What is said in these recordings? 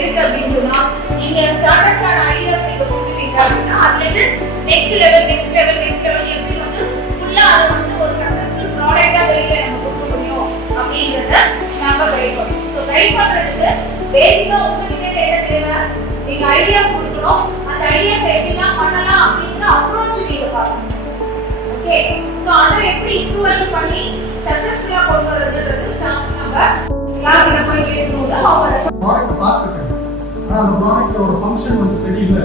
எதுக்கு அப்படின்னு சொன்னா நீங்க ஸ்டார்ட் அப்கான ஐடியாஸ் நீங்க கொடுத்துட்டீங்க அப்படின்னா அதுல இருந்து நெக்ஸ்ட் லெவல் எப்படி வந்து ஃபுல்லா அது வந்து ஒரு சக்சஸ்ஃபுல் ப்ராடக்ட்டா வெளியில நம்ம கொடுக்க முடியும் அப்படிங்கறத நாம கைட் பண்ணுவோம். ஸோ கைட் பண்றதுக்கு பேசிக்கா உங்ககிட்ட என்ன தேவை, நீங்க ஐடியாஸ் கொடுக்கணும், அந்த ஐடியாஸ் எப்படிலாம் பண்ணலாம் அப்படிங்கிற அப்ரோச் நீங்க பார்க்கணும். ஓகே, ஸோ அதை எப்படி இன்ஃப்ளூயன்ஸ் பண்ணி சக்சஸ்ஃபுல்லா கொண்டு வரதுன்றது ஸ்டாஃப் நம்ம யார்கிட்ட போய் பேசணும்ல அவங்க ப்ராடக்ட் பார்த்துருக்கேன். ஆனால் அந்த ப்ராடக்டோட ஃபங்க்ஷன் வந்து சரியில்லை,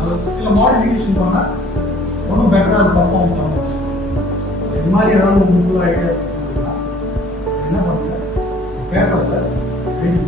அது சில மாடிஃபிகேஷன் பண்ணால் ரொம்ப பெட்டராக அது பர்ஃபார்ம் பண்ணணும். இது மாதிரி ஏதாவது உங்களுக்கு ஐடியாஸ் என்ன பண்ணுங்க பேப்பரில் ரெடி